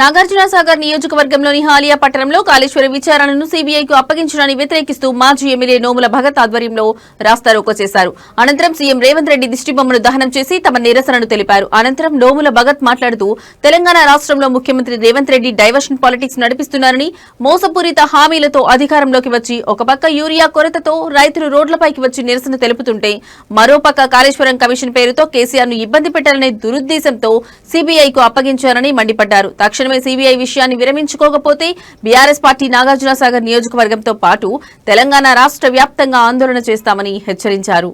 నాగార్జునసాగర్ నియోజకవర్గంలోని హాలియా పట్టణంలో కాళేశ్వరం విచారణను సీబీఐకు అప్పగించడాన్ని వ్యతిరేకిస్తూ మాజీ ఎమ్మెల్యే నోముల భగత్ ఆధ్వర్యంలో రాస్తారోకో చేశారు. అనంతరం సీఎం రేవంత్ రెడ్డి దిష్టిబొమ్మను దహనం చేసి తమ నిరసనను తెలిపారు. అనంతరం నోముల భగత్ మాట్లాడుతూ తెలంగాణ రాష్ట్రంలో ముఖ్యమంత్రి రేవంత్ రెడ్డి డైవర్షన్ పాలిటిక్స్ నడిపిస్తున్నారని, మోసపూరిత హామీలతో అధికారంలోకి వచ్చి ఒక పక్క యూరియా కొరతతో రైతులు రోడ్లపైకి వచ్చి నిరసన తెలుపుతుంటే మరోపక్క కాళేశ్వరం కమిషన్ పేరుతో కేసీఆర్ ను ఇబ్బంది పెట్టాలనే దురుద్దేశంతో సీబీఐకు అప్పగించారని మండిపడ్డారు. తక్షణమే సీబీఐ విషయాన్ని విరమించుకోకపోతే బీఆర్ఎస్ పార్టీ నాగార్జునసాగర్ నియోజకవర్గంతో పాటు తెలంగాణ రాష్ట్ర వ్యాప్తంగా ఆందోళన చేస్తామని హెచ్చరించారు.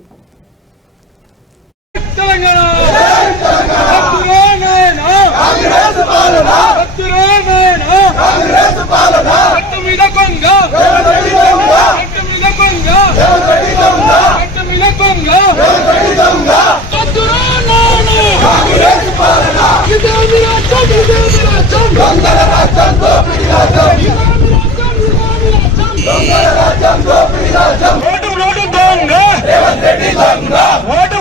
ఓటు దొంగ రేవంత్ రెడ్డి దొంగ ఓటు